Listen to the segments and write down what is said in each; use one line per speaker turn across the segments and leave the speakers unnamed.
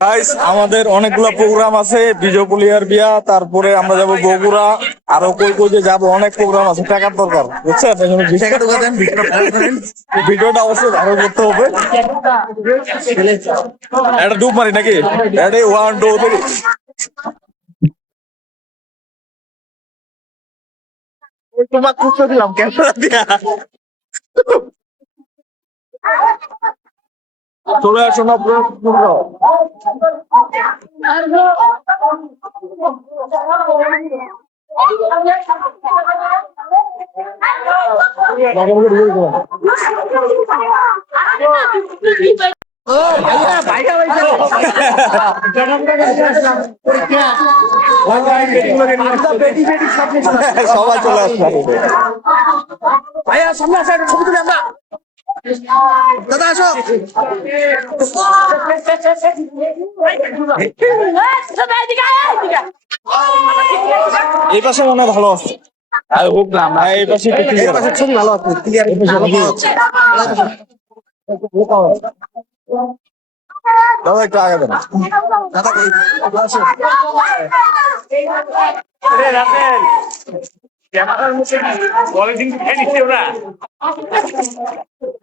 Guys আমাদের অনেকগুলো programme আছে বিজয়পুলিয়ার বিয়া তারপরে আমরা যাব বগুড়া আরও কই কই যে যাব অনেক প্রোগ্রাম আছে টাকার দরকার বুঝছেন? ভিডিওটা অবশ্যই ভালো করতে হবে। একটা ডুব মারি নাকি? এটা ওয়ান টু থ্রি তোমার খুঁজতে দিলাম ক্যামেরা দিয়া। চলে আসো না পুরো সবাই চলে আসবে
ভাইয়া সামনে আসে ছবি তুলি আমরা। দাদা আসো।
এই পাশে মনে ভালো আছে। এই পাশে।
ছবি ভালো আছে। ক্লিয়ার
দাদা একটু আগে দেন
দাদা
ক্যামেরার মুখে কোয়ালিটি খেয়ে নিচ্ছে ওরা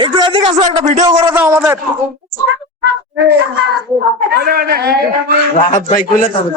একটু এদিকে আসো একটা ভিডিও করে দাও আমাদের।
রাহাত ভাই কইলে তবে